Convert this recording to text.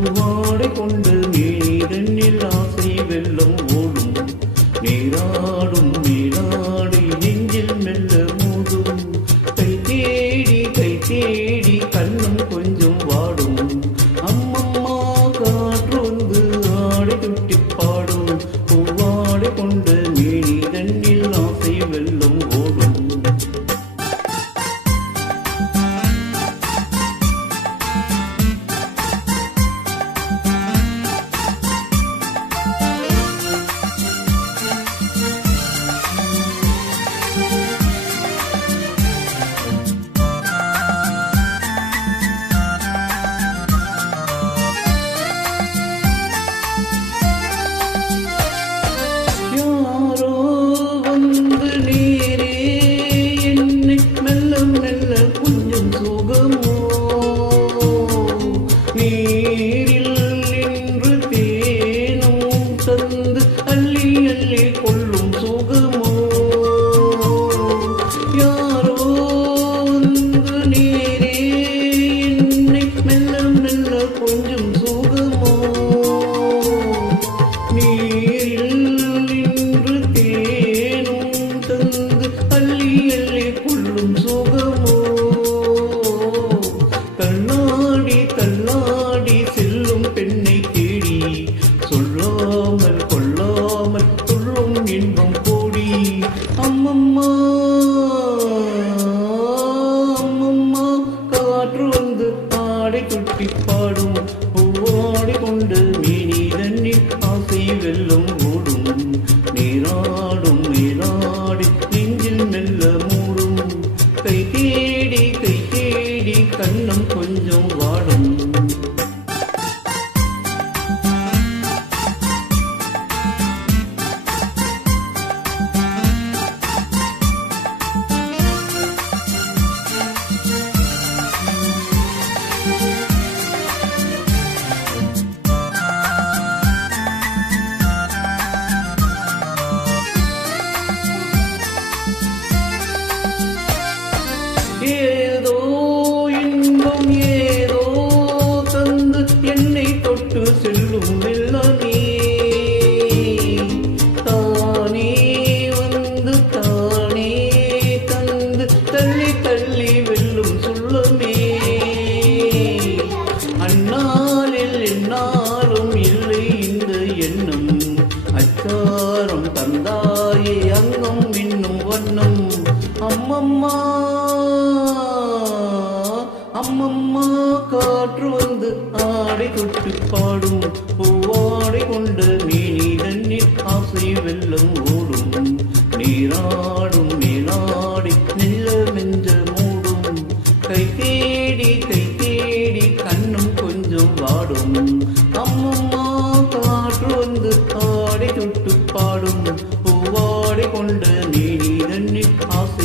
பூவாடை கொண்ட மேனிதன்னில் தள்ளாடி தள்ளாடி செல்லும் பெண்ணை தேடி. சொல்லாமல் கொள்ளாமல் சொல்லும் இன்பம் கூடி. அம்மம்மா ஆடை குட்டி பாடும். பூவாடி கொண்டு மீனி தண்ணில் ஆசை வெல்லும் ஓடும் நீராடும் நீராடி நெஞ்சில் மெல்ல மூடும். கை தேடி கை தேடி கண்ணம் கொல் தந்தாயே அங்கும் இன்னும் வண்ணம். அம்மம்மா அம்மம்மா காற்று வந்து ஆடை தொட்டு பாடும். பூவாடை கொண்ட மீனிடன்